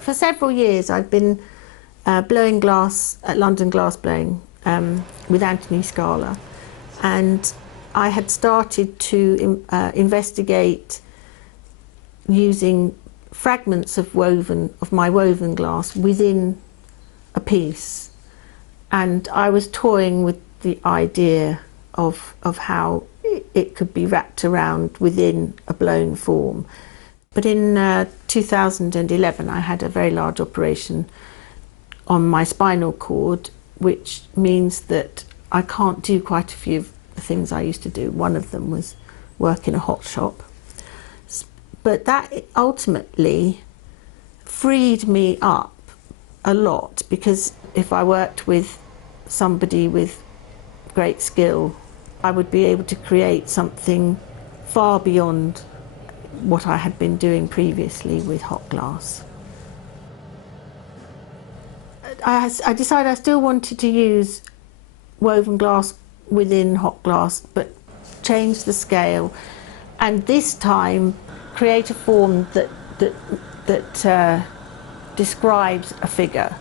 For several years I've been blowing glass at London Glass Blowing with Anthony Scala, and I had started to investigate using fragments of my woven glass within a piece, and I was toying with the idea of how it could be wrapped around within a blown form. But in 2011 I had a very large operation on my spinal cord, which means that I can't do quite a few of the things I used to do. One of them was work in a hot shop. But that ultimately freed me up a lot, because if I worked with somebody with great skill, I would be able to create something far beyond what I had been doing previously with hot glass. I decided I still wanted to use woven glass within hot glass, but change the scale, and this time create a form that describes a figure,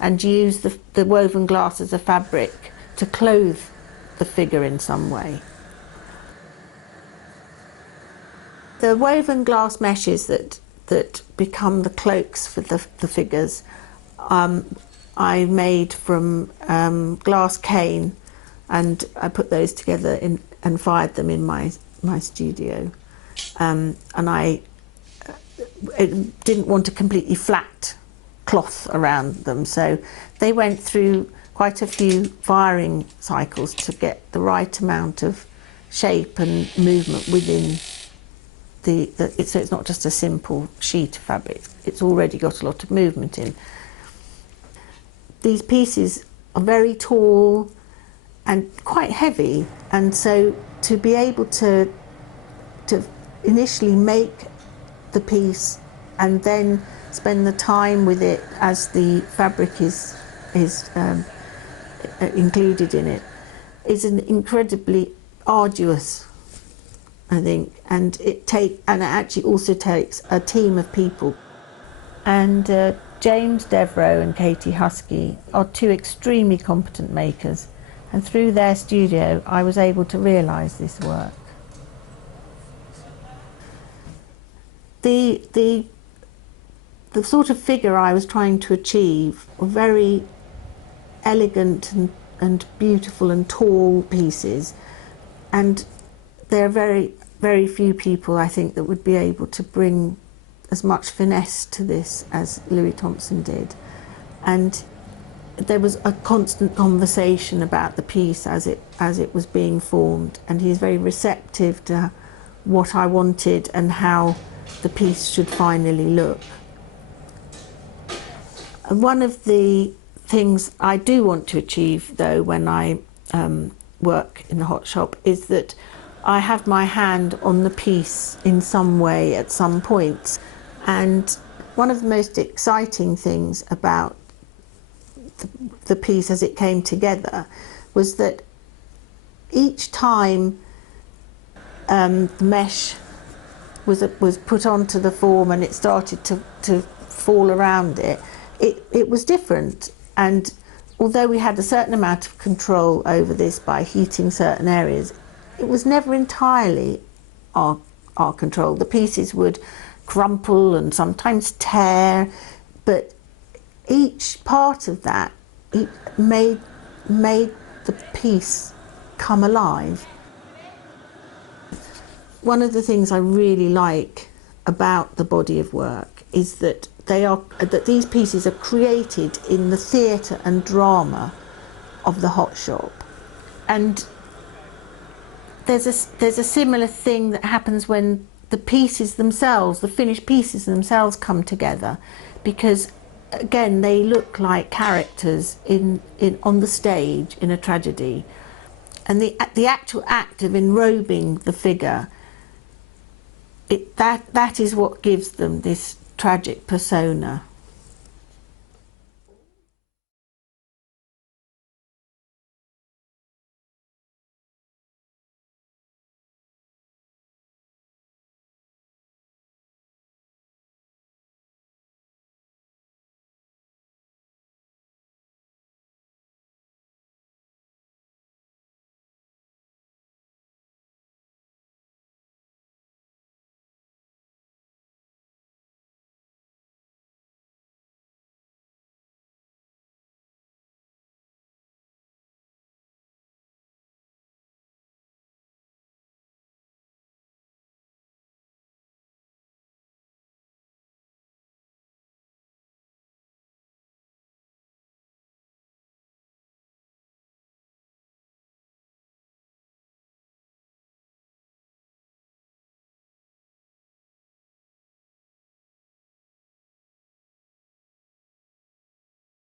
and use the woven glass as a fabric to clothe the figure in some way. The woven glass meshes that become the cloaks for the figures, I made from glass cane, and I put those together and fired them in my studio. And I didn't want a completely flat cloth around them, so they went through quite a few firing cycles to get the right amount of shape and movement within so it's not just a simple sheet of fabric, it's already got a lot of movement in. These pieces are very tall and quite heavy, and so to be able to initially make the piece and then spend the time with it as the fabric is included in it is an incredibly arduous, I think, and it actually also takes a team of people. And James Devereux and Katie Husky are two extremely competent makers, and through their studio I was able to realise this work. The sort of figure I was trying to achieve were very elegant and beautiful and tall pieces, and there are very, very few people, I think, that would be able to bring as much finesse to this as Louis Thompson did. And there was a constant conversation about the piece as it was being formed, and he's very receptive to what I wanted and how the piece should finally look. And one of the things I do want to achieve, though, when I work in the hot shop, is that I have my hand on the piece in some way at some points. And one of the most exciting things about the piece as it came together was that each time the mesh was put onto the form and it started to fall around it, it was different. And although we had a certain amount of control over this by heating certain areas, it was never entirely our control. The pieces would crumple and sometimes tear, but each part of that made the piece come alive. One of the things I really like about the body of work is that these pieces are created in the theatre and drama of the hot shop, and there's a similar thing that happens when the pieces themselves, the finished pieces themselves, come together, because again they look like characters on the stage in a tragedy, and the actual act of enrobing the figure, that is what gives them this tragic persona.